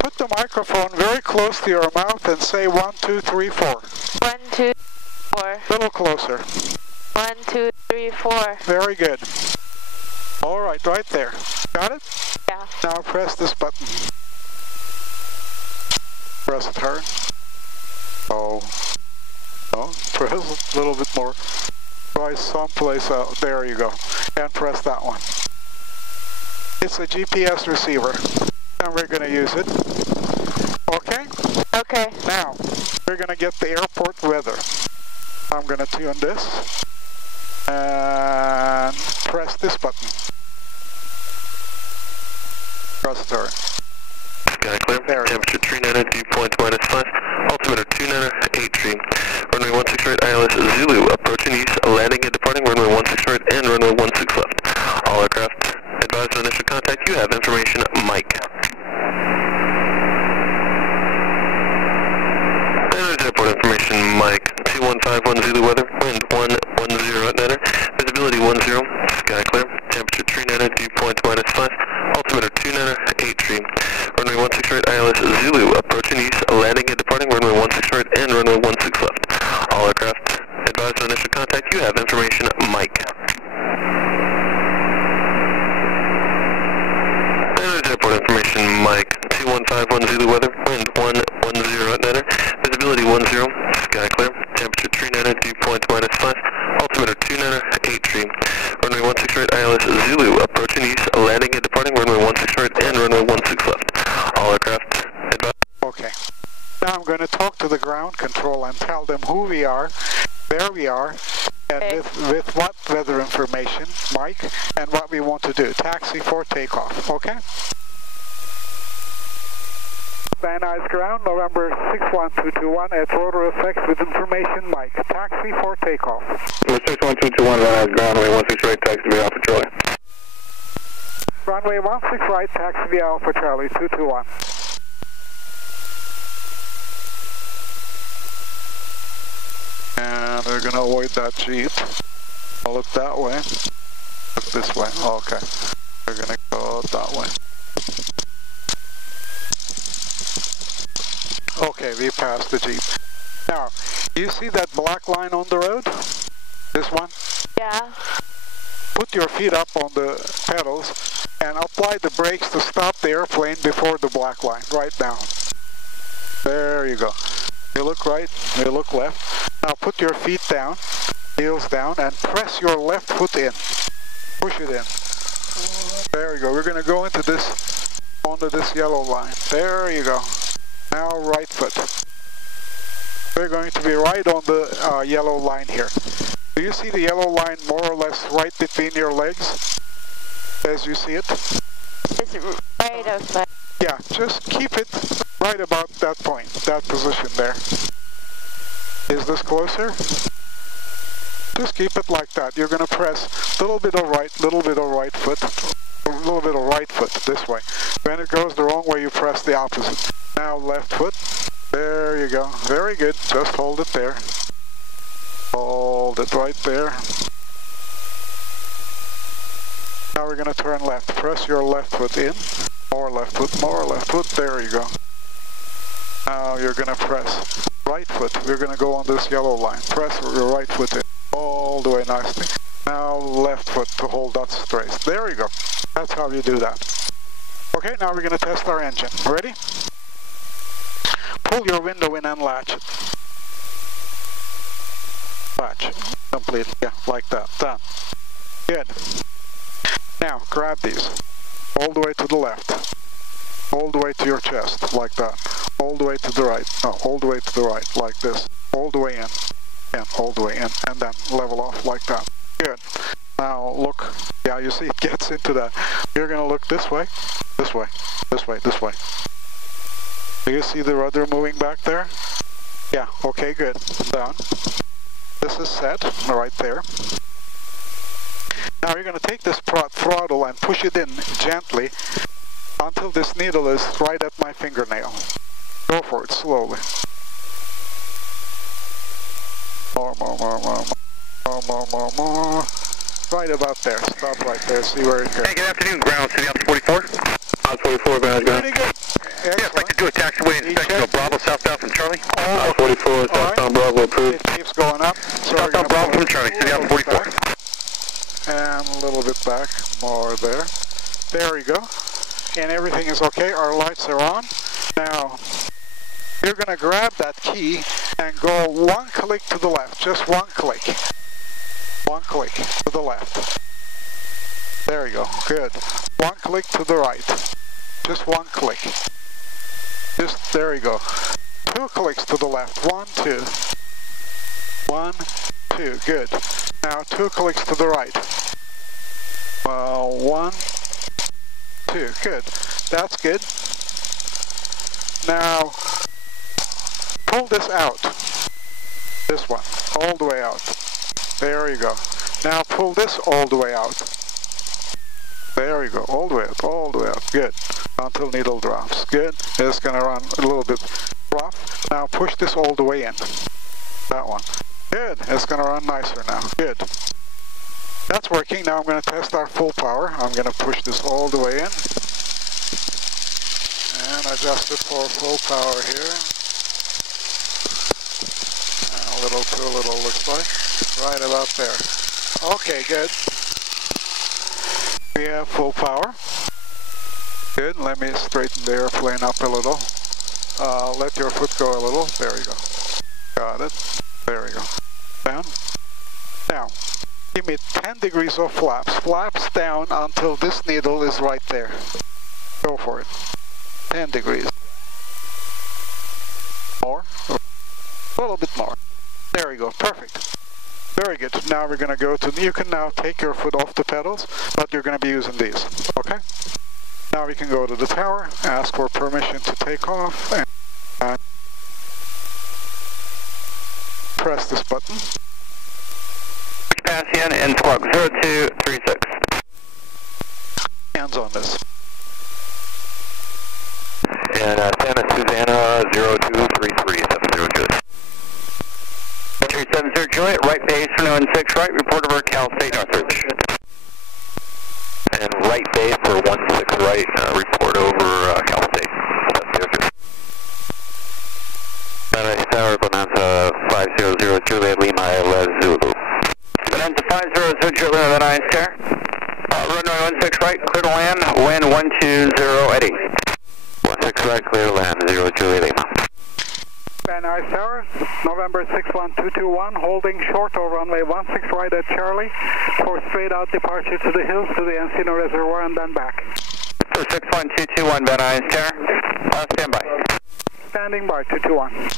Put the microphone very close to your mouth and say 1, 2, 3, 4. 1, 2, 4. A little closer. 1, 2, 3, 4. Very good. All right, right there. Got it? Yeah. Now press this button. Press it hard. Oh. Oh, press a little bit more. Try someplace out. There you go. And press that one. It's a GPS receiver. And we're going to use it. Okay? Okay. Now, we're going to get the airport weather. I'm going to tune this. And press this button. Press it hard. Sky clear. There. Temperature 39, dew point -5. Altimeter 298 runway 16 right, ILS Zulu approaching east, landing and departing runway 16 right and runway 16 left. All aircraft advised on initial contact. You have information, Mike. And airport information, Mike. 2151 Zulu weather, wind 110 at niner, visibility 10, sky clear. Temperature 39, dew point -5. Altimeter 298 runway 16 right, ILS Zulu approaching east, landing and departing runway 16 right and runway 16 left. All aircraft advised on initial contact. You have information, Mike. And airport information, Mike. 2151 Zulu weather, wind 110 at niner, visibility 10, sky clear. Temperature 39, dew point -5. Altimeter 298 runway 16 right, ILS Zulu approaching east, landing and departing runway 16 right and runway 16 left. All aircraft advised. Okay. Now I'm going to talk to the ground control and tell them who we are, where we are, and Okay. with what weather information, Mike, and what we want to do. Taxi for takeoff, okay? Van Nuys ground, November 61221 at ROTOR F with information, Mike. Taxi for takeoff. Number 61221 Van Nuys ground, runway 16 right, taxi to Alpha Charlie. Runway 16 right, taxi via Alpha Charlie 221. And we're going to avoid that Jeep. I'll look that way. Look this way. Okay. We're going to go that way. Okay, we passed the Jeep. Now, you see that black line on the road? This one? Yeah. Put your feet up on the pedals and apply the brakes to stop the airplane before the black line, right now. There you go. You look right, you look left. Now put your feet down, heels down, and press your left foot in. Push it in. There you go. We're going to go into this, onto this yellow line. There you go. Now right foot. We're going to be right on the yellow line here. Do you see the yellow line more or less right between your legs? As you see it? It's right outside. Yeah, just keep it right about that point, that position there. Is this closer? Just keep it like that. You're going to press a little bit of right foot, a little bit of right foot this way. When it goes the wrong way, you press the opposite. Now left foot. There you go. Very good. Just hold it there. Hold it right there. Now we're going to turn left. Press your left foot in. More left foot, more left foot. There you go. Now you're going to press right foot. We're going to go on this yellow line. Press your right foot in. All the way nicely. Now left foot to hold that straight. There you go. That's how you do that. Okay, now we're going to test our engine. Ready? Pull your window in and latch it. Latch. Complete. Yeah, like that. Done. Good. Now, grab these. All the way to the left. All the way to your chest, like that. All the way to the right. No, all the way to the right, like this. All the way in. And all the way in. And then level off like that. Good. Now, look. Yeah, you see it gets into that. You're going to look this way. This way. This way. This way. Do you see the rudder moving back there? Yeah, okay, good. Down. This is set right there. Now you're going to take this throttle and push it in gently until this needle is right at my fingernail. Go for it, slowly. More. Right about there. Stop right there. See where it goes. Hey, good afternoon, ground. City Alpha 44. Alpha 44, ground. Pretty good. excellent. Yeah, if I could do a taxiway inspection of Bravo southbound from Charlie. 44, southbound Bravo approved. It keeps going up. So Southbound Bravo from Charlie, city out 44. And a little bit back, more there. There we go. And everything is okay. Our lights are on. Now, you're going to grab that key and go one click to the left. Just one click. One click to the left. There you go. Good. One click to the right. Just one click. Just, there you go. Two clicks to the left. 1, 2. 1, 2. Good. Now, two clicks to the right. 1, 2. Good. That's good. Now, pull this out. This one. All the way out. There you go. Now, pull this all the way out. There you go. All the way out. All the way out. Good. Until needle drops. Good. It's going to run a little bit rough. Now, push this all the way in. That one. Good. It's going to run nicer now. Good. That's working. Now I'm going to test our full power. I'm going to push this all the way in. And adjust it for full power here. And a little too little looks like. Right about there. Okay, good. We have full power. Good. Let me straighten the airplane up a little. Let your foot go a little. There you go. Got it. There you go. Down. Now, give me 10 degrees of flaps. Flaps down until this needle is right there. Go for it. 10 degrees. More. A little bit more. There we go. Perfect. Very good. Now we're going to go to, you can now take your foot off the pedals, but you're going to be using these. Okay? Now we can go to the tower, ask for permission to take off, and press this button. Cassian and squawk 0236. Hands on this. And Santa Susana 0233, 70 Juliet. 370 Juliet, right base for 16 right, report over Cal State Northridge. And right base for 16 right, report over Cal State. Santa Tower, Bonanza 500 Juliet Lima, Zulu. Bonanza 500 Juliet, Van Nuys Tower. Runway 16 right, clear to land, wind 120 Eddie. 16 right, clear to land, 0 Juliet Lima. Van Nuys Tower, November 61221, holding short of runway 16 right at Charlie for straight out departure to the hills to the Encino Reservoir and then back. For 61221, Van Nuys Tower, stand by. Standing by, 221.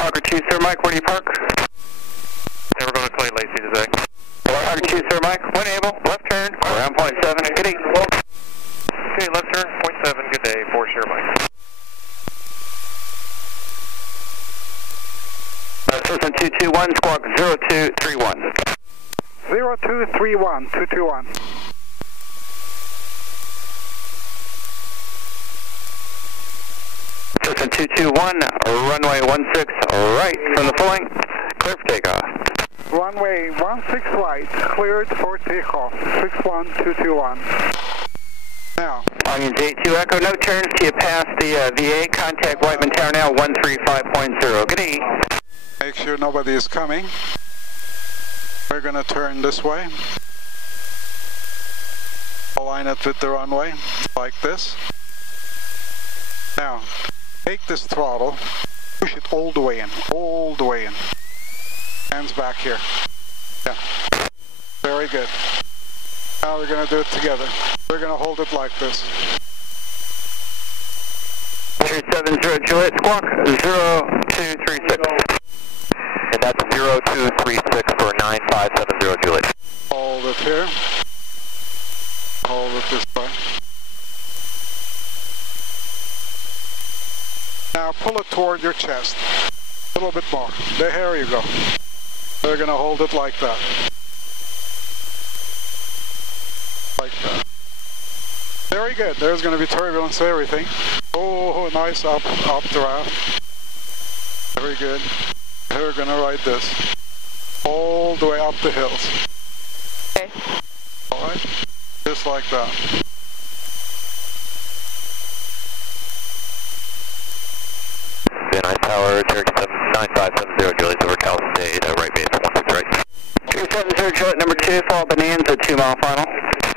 Hawker 2, Sir Mike, where do you park? Yeah, we're going to Clay Lacey today. Hawker 2, Sir Mike, when able, left turn, around point 7, good day. Okay, left turn, point 7, good day, 4 Sir Mike. Cessna 221, squawk 0231. 0231, 221. Cessna 221, runway 16 right from the full length, clear for takeoff. Runway 16 right, cleared for takeoff, 61221. Now. Onions 82 Echo, no turns till you pass the VA, contact Whiteman Tower now, 135.0, good day. Make sure nobody is coming. We're going to turn this way. Align it with the runway, like this. Now, take this throttle, push it all the way in, all the way in. Hands back here. Yeah. Very good. Now we're going to do it together. We're going to hold it like this. 370 Juliet, squawk 0236. And that's 0236 for 9570 Juliet. Hold it here. Hold it this way. Now pull it toward your chest. A little bit more. There you go. We're going to hold it like that. Like that. Very good. There's going to be turbulence and everything. Oh, nice updraft. Very good. We're going to ride this. all the way up the hills. Okay. Alright? Just like that. Van Nuys Tower, Cherokee 9570, Juliet over Cal State, right base, 16 right. 270 Juliet, number 2, follow Bonanza, 2 mile final.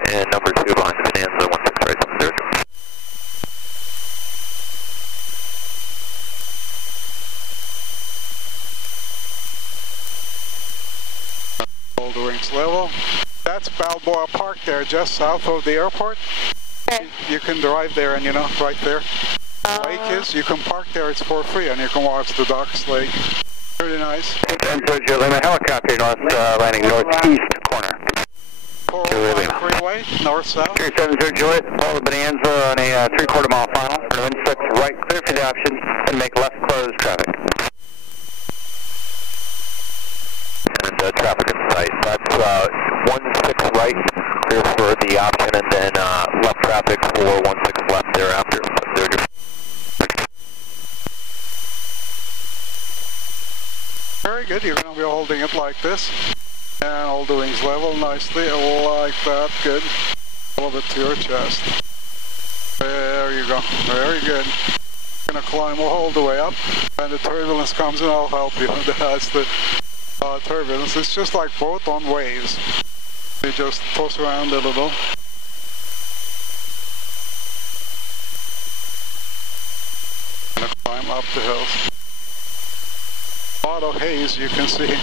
And number 2 behind Bonanza, 16 right, 70. Hold the wings level. That's Balboa Park there, just south of the airport. Okay. You can drive there and right there. Lake is, you can park there, it's for free, and you can watch the docks lake. Pretty nice. 270 Juliet, Lima helicopter, north landing northeast corner. 401 freeway, north-south. 270 Juliet, follow Bonanza on a 3/4 mile final. Wind 6 right, clear for the option, and make left closed traffic. And traffic in sight. That's 16 right, clear for the option, and then left traffic for 16 left thereafter. Very good, you're going to be holding it like this. And hold the wings level nicely, like that, good. A little bit to your chest. There you go, very good. You're going to climb all the way up. When the turbulence comes in, I'll help you. That's the turbulence. It's just like boat on waves. You just toss around a little. Going to climb up the hills. A lot of haze you can see.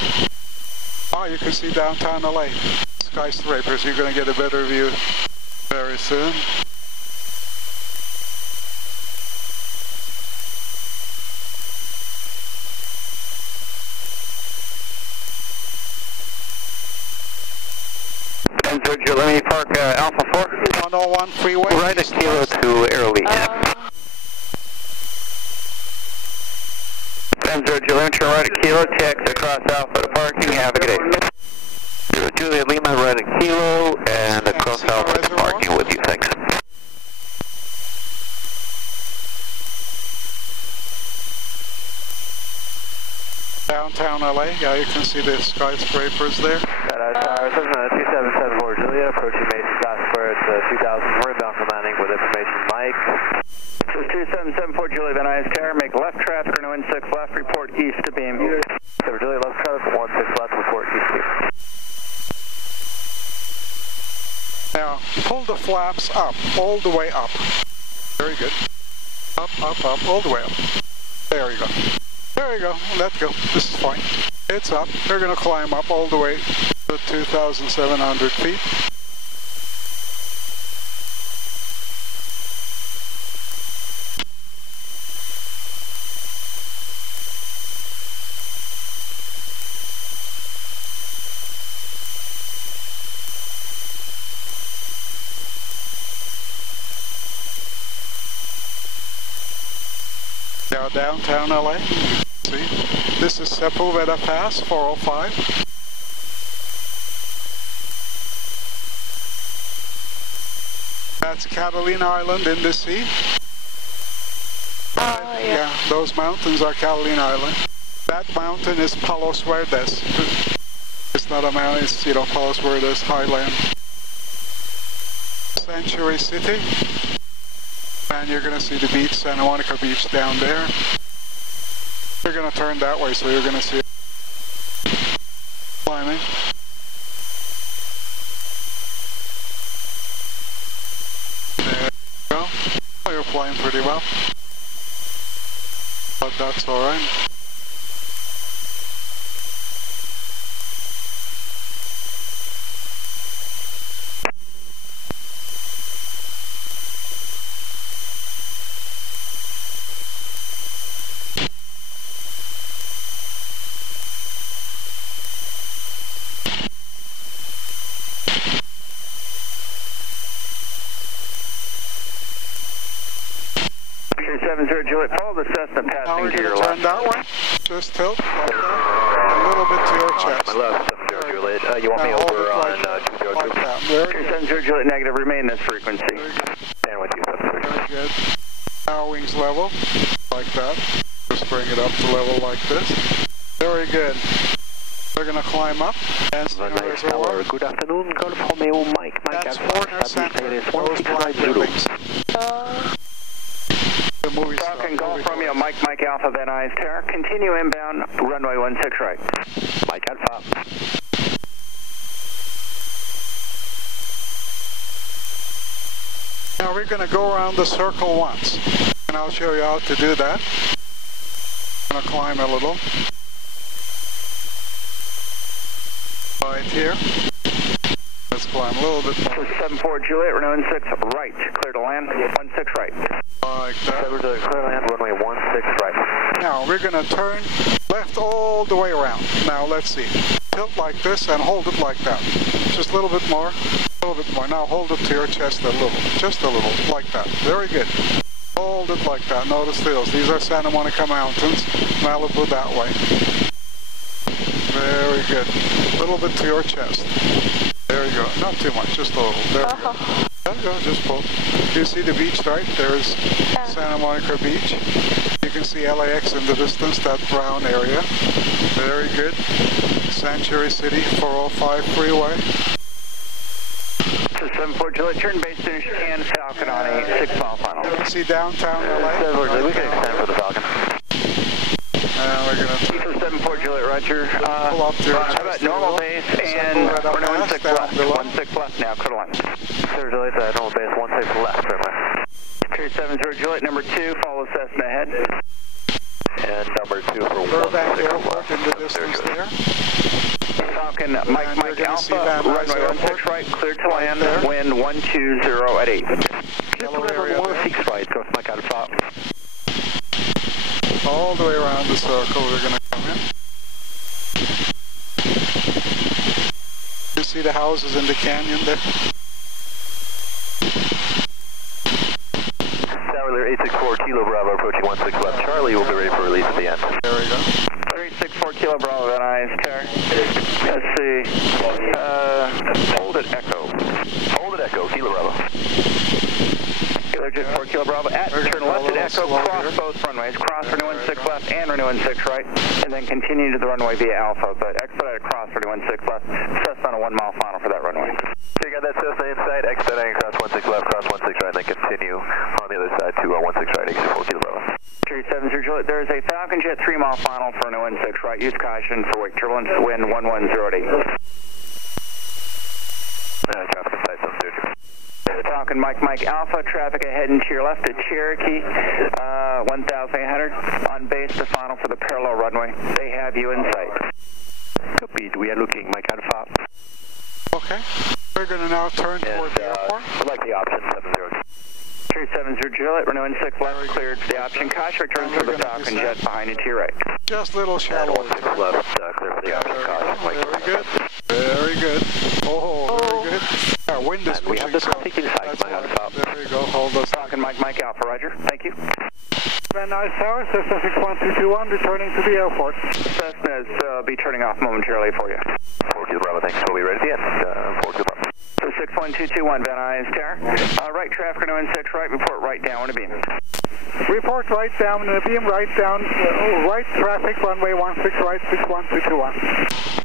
Oh, you can see downtown LA. Skyscrapers, you're going to get a better view very soon. Let me park Alpha 4. 101 freeway. Right at Kilo to Airlead. 10-0 Juliet, turn right at Kilo, taxi across Alpha to parking, have a good day. Juliet Lima, right at Kilo, and across Alpha to parking with you, thanks. Downtown LA, yeah, you can see the skyscrapers there. Tower 2774 Juliet, approaching Mason South Square at 2000, we're inbound for landing with information, Mike. This is 2774 Juliet, Van Nuys Tower, make left traffic, or no 16 left, report east to beam. 7 Juliet, left traffic, 16 left, report east to beam. Now, pull the flaps up, all the way up. Very good. Up, up, up, all the way up. There you go. There you go, let go. This is fine. It's up. They're going to climb up all the way to 2,700 feet. Now downtown LA. See, this is Sepulveda Pass, 405. That's Catalina Island in the sea. Oh, yeah. Those mountains are Catalina Island. That mountain is Palos Verdes. It's not a mountain, it's, Palos Verdes, highland. Century City. And you're going to see the beach, Santa Monica Beach down there. You're going to turn that way, so you're going to see it climbing. There you go. Oh, you're flying pretty well. But that's alright. Juliet, follow the Cessna Now passing we're to going your to turn left. that way. Just tilt like that. A little bit to your chest. My left, 70 Juliet. You want me Now over hold it on like 202? that. Very good. 270 Juliet, negative, remain this frequency. Very good. Stand with you, 70. Very good. Now wings level, like that. Just bring it up to level like this. Very good. We're going to climb up and see Runway where's Tower. Good afternoon, Golf Romeo Mike. Mike That's Alpha. Corner Center, those black Zulu. buildings. The movie Falcon star, Golf Romeo Mike Alpha, Van Nuys Tower. Continue inbound, runway 16 right. Mike Alpha. Now we're going to go around the circle once, and I'll show you how to do that. I'm going to climb a little. Right here. Let's climb a little bit more. 74 Juliet, runway 16 right. Clear to land, 16 right. Like that. Clear to land, runway 16 right. Now we're going to turn left all the way around. Now let's see. Tilt like this and hold it like that. Just a little bit more. A little bit more. Now hold it to your chest a little. Just a little. Like that. Very good. Hold it like that. Notice these. These are Santa Monica Mountains. Malibu that way. Very good. A little bit to your chest. There you go. Not too much. Just a little. There you go. There you go. Just pull. You see the beach, right? There's Santa Monica Beach. You can see LAX in the distance, that brown area. Very good. Sanctuary City, 405 freeway. 74 Juliet, turn base soon as you can, Falcon on a 6-mile final. You can see downtown LA. We can extend for the Falcon. And we're going to 74 Juliet, roger. pull up to How about normal base and runway 16 left. 16 left now, clear to land. 0 Juliet, normal base, 16 left, runway. Clear 70 Juliet, number 2, follow Cessna ahead. And number 2 for Burbank 16 Airport left. in the distance there. Falcon, Mike Alpha, runway 16 right, clear to land, wind 120 at 8. Clear to land, 16 right, Golf Mike Alpha. All the way around the circle we're going to come in. You see the houses in the canyon there? Tower 864 Kilo Bravo approaching 16 left. Charlie will be ready for release at the end. There we go. 364 Kilo Bravo, Van Nuys Tower. Let's see. Hold it, Echo. Hold it, Echo, Kilo Bravo. Kilo Jet 4 Kilo Bravo at turn left at Echo, cross both runways, cross runway 16 left and runway 16 right, and then continue to the runway via Alpha, but expedite across runway 16 left, Cessna on a 1-mile final for that runway. So you got that Cessna inside, expediting across 16 left, cross 16 right, and then continue on the other side to 16 right, 864 Kilo Bravo. 370 Juliet, there is a Falcon Jet 3-mile final for runway 16 right, use caution for wake turbulence, wind 110 at 8. Traffic inside, some surgery. Falcon Mike Alpha, traffic ahead and to your left at Cherokee, 1,800, on base the final for the parallel runway. They have you in sight. Copied, we are looking, Mike Alpha. Okay. We're going to now turn toward the airport. Select the option 70. 370 Juliet, runway 16 left, cleared for the option. Caution returns for the Falcon Jet behind you to your right. Just a little shallow. 16 left, clear for the option. Caution. Very good. Very good. Oh, very good. Our wind is We have the traffic inside, Mike Alpha. There you go. Hold us. Falcon Mike Alpha, roger. Thank you. Van Nuys Tower, Cessna 61221, returning to the airport. Cessna is be turning off momentarily for you. 4 Kilo Bravo, thanks. We'll be ready at the end. 4 Kilo Bravo. So 61221, Van Nuys Tower. Right traffic, runway 16 right, report right down to beam. Report right down in the beam, right down, right traffic, runway 16 right, 61221.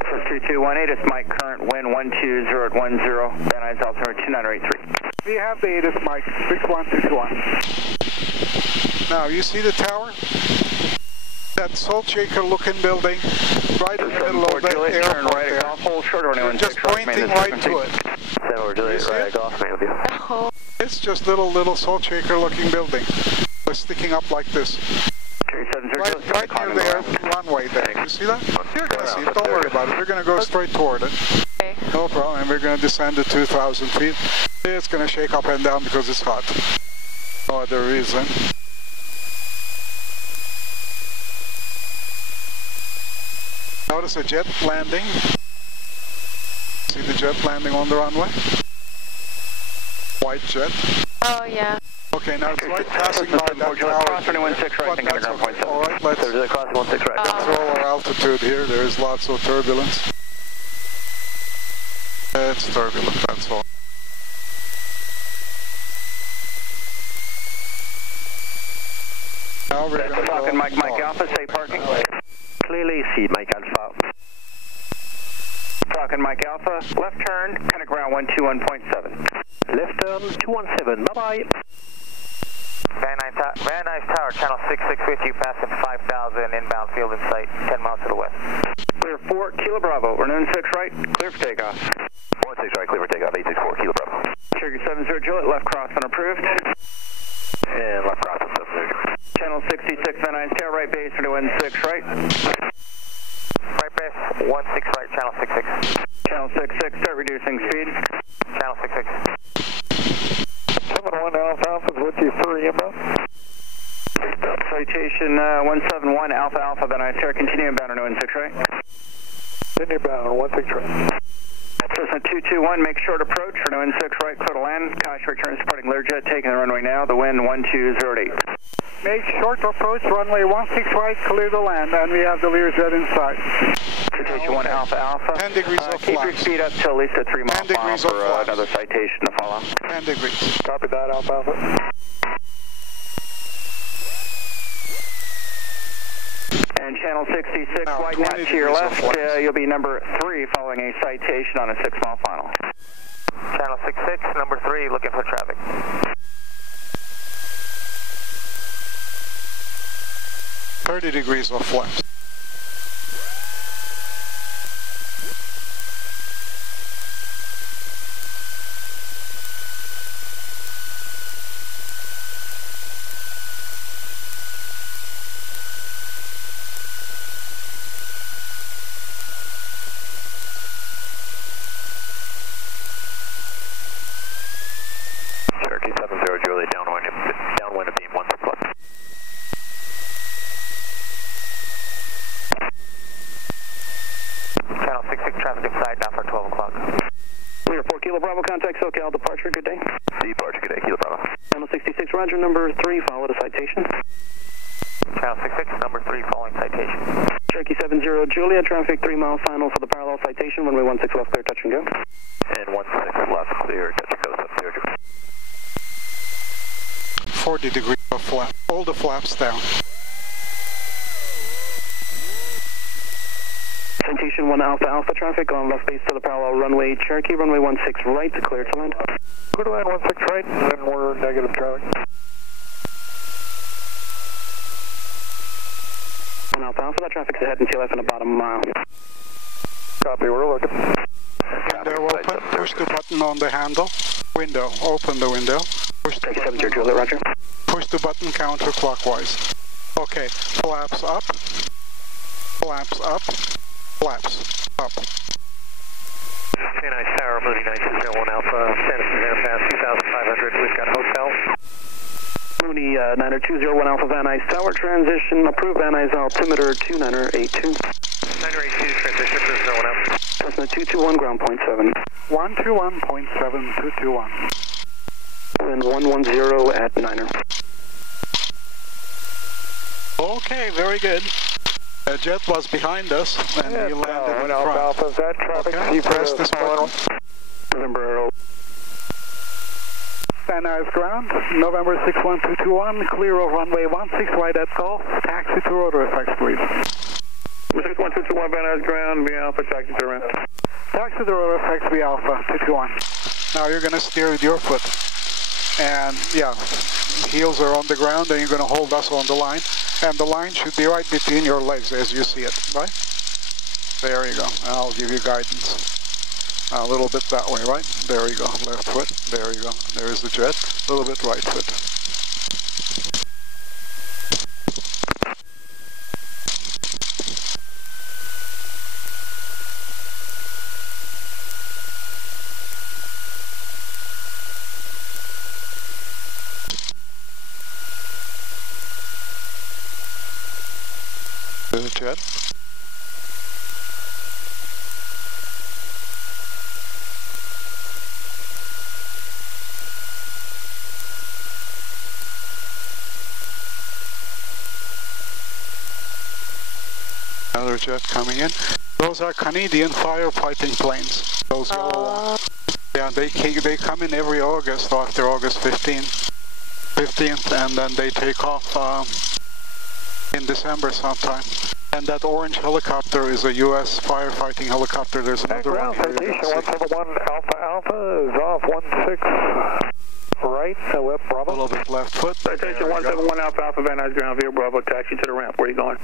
This is 2218, it's Mike, current wind 120 at 10, Van Nuys altimeter 2983. We have the ATIS Mike, 61221. Now, you see the tower? That salt shaker looking building, right in the middle of the airport turn right there. off, hold short runway You're just 16 right, pointing right to it. 7 Juliet, right off, man, with you. Oh. It's just little salt shaker looking building. It's sticking up like this. Right near the runway there. You see that? You're going to see it. Don't worry about it. We're going to go straight toward it. Okay. No problem. And we're going to descend to 2,000 feet. It's going to shake up and down because it's hot. No other reason. Notice a jet landing. See the jet landing on the runway? White jet. Oh, yeah. Okay, now it's right passing by that tower. Cross runway 16 right, But that's okay. All right, let's Crossing 16 right. control our altitude here. There is lots of turbulence. It's turbulent, that's all. Now we're going to Falcon Mike Alpha, say parking. Clearly see Mike Alpha. Talking Mike Alpha, left turn, kind of ground 121.7. Left turn, 217, bye-bye. Van Nuys Tower, channel 66 with you, passing 5,000, inbound field in sight, 10 miles to the west. Clear 4, Kilo Bravo, we're noon 6 right, clear for takeoff. 16 right, clear for takeoff, 864, Kilo Bravo. Cherokee 70 Juliet, left crosswind approved. And left cross, Channel 66, Van Nuys Tower, right base, we're doing 6 right. Right base, 16 right, channel 66. Channel 66, start reducing speed. Channel 66. 71 Alpha Alpha is with you for inbound. Citation 171 Alpha Alpha, Van Nuys Tower, continue inbound, we're doing 6 right. Continue inbound, 16 right. Cessna 221, make short approach, we're doing 6 right, clear to land. Caution returns departing Learjet, taking the runway now, the wind 1208. Make short approach, runway 16 right, clear to land, and we have the Learjet inside. Citation 1 Alpha Alpha. 10 degrees of keep your flaps. speed up till at least a 3 mile 10 degrees for of flaps. another citation to follow. 10 degrees. Copy that, Alpha Alpha. And channel 66, Now, widen out 20 to your degrees of left, flaps. you'll be number 3 following a citation on a 6 mile final. Channel 66, number 3, looking for traffic. $30 degrees of flaps. Cherokee 70 Juliet, downwind of beam 16 left. Channel 66, traffic inside now for 12 o'clock. Clear 4 Kilo Bravo, contact SoCal, departure, good day. Departure, good day, Kilo Bravo. Channel 66, roger, number 3, follow the citation. Channel 66, number 3, following citation. Cherokee 70 Juliet, traffic 3 mile final for the parallel citation, runway 16 left, clear, touch and go. And 16 left, clear, touch and go, sub 0. 40 degrees of flap. All the flaps down. Citation 1 Alpha Alpha, traffic on left base to the parallel runway, Cherokee, runway 16 right, clear to land. Clear to land 16 right, and then we're negative traffic. 1 Alpha Alpha, that traffic's ahead and tail left in about a mile. Copy, we're looking. Window open, push the button on the handle. Window, open the window. Push the Cherokee 70 button, Juliet, roger. push the button counterclockwise. Okay, flaps up, flaps up, flaps up. Van Nuys Tower, moving 901 Alpha, Santa Susana Pass, 2,500, we've got hotel. Mooney 90201 Alpha Van Nuys Tower, transition approved, Van Nuys altimeter 2982. 982, transition, there's no one else. Cessna 221, ground point 7. 121.7221. Wind 110 at 9er. Okay, very good. The jet was behind us, and he landed in front. Alpha, is that traffic? Okay, press this button. November Van Nuys ground, November 61221, clear of runway 16 right at golf, taxi to ROTOR F, please. 61221 Van Nuys ground, be Alpha, taxi to ramp. Taxi to ROTOR F, be Alpha, 221. Now you're going to steer with your foot. And yeah, heels are on the ground, and you're going to hold us on the line. And the line should be right between your legs as you see it, right? There you go. I'll give you guidance. A little bit that way, right? There you go. Left foot. There you go. There's the jet. A little bit right foot. The jet. Another jet coming in. Those are Canadian firefighting planes. Those yellow ones. Yeah, they come in every August after August 15th, and then they take off in December sometime. And that orange helicopter is a U.S. firefighting helicopter. There's another one here. Citation 171 Alpha Alpha is off 16 right, Web Bravo. A little bit left foot. Citation 171 Alpha Alpha Van Nuys ground via Bravo, taxi to the ramp. Where are you going?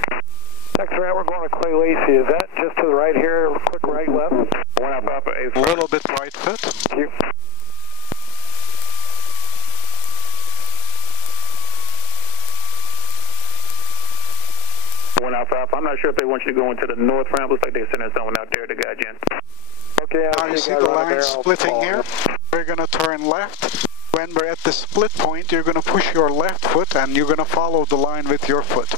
Next ramp, we're going to Clay Lacey. Is that just to the right here? Quick right, left? 1 Alpha Alpha A. A little bit right foot. Thank you. Alpha Alpha. I'm not sure if they want you to go into the north ramp. Looks like they're sending someone out there to guide you in. Okay, now you see the line splitting here. We're going to turn left. When we're at the split point, you're going to push your left foot and you're going to follow the line with your foot.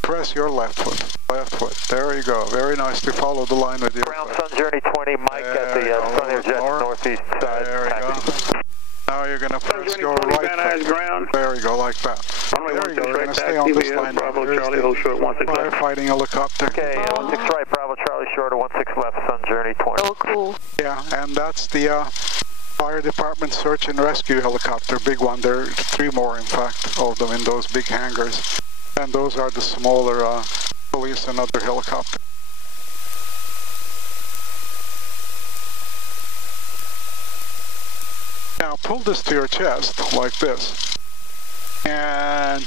Press your left foot. Left foot. There you go. Very nicely follow the line with your Ground foot. Sun Journey 20, Mike at the Sunny Jet northeast side. There we go. Now you're going to press your right foot. Ground. There you go, like that. There you go. You're going to stay on this line. Bravo Charlie, hold short, 16 left. Firefighting helicopter. Okay, 16 right, Bravo Charlie short, 16 left, Sun Journey 20. Oh, cool. Yeah, and that's the fire department search and rescue helicopter, big one. There are 3 more, in fact, of them in those big hangars. And those are the smaller police and other helicopters. Now pull this to your chest, like this. And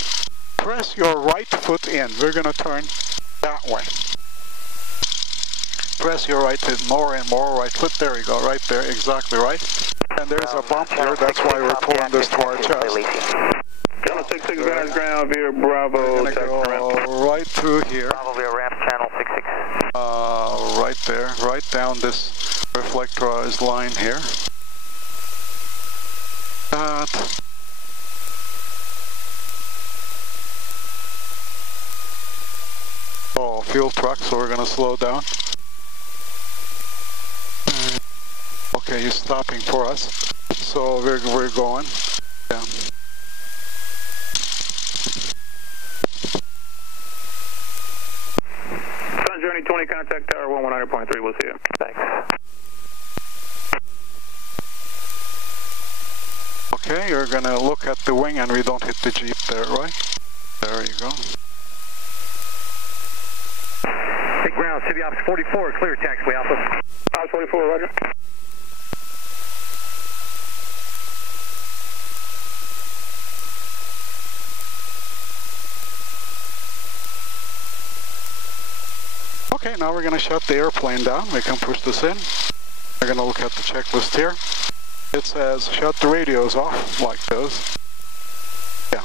press your right foot in. We're going to turn that way. Press your right foot more and more, right foot. There you go, right there, exactly right. And there's a bump here, that's why we're pulling this to our chest. Channel 66 Van Nuys ground via Bravo. We're going to go right through here. Bravo via ramp, channel 66. Right there, right down this reflectorized line here. Oh, fuel truck, so we're going to slow down. Okay, he's stopping for us, so we're going. Yeah. Sun Journey 20, contact tower 119.3, we'll see you. Thanks. Okay, you're going to look at the wing and we don't hit the Jeep there, right? There you go. Big ground, City Ops 44, clear taxiway Alpha. Ops 44, roger. Okay, now we're going to shut the airplane down. We can push this in. We're going to look at the checklist here. It says shut the radios off, like those. Yeah.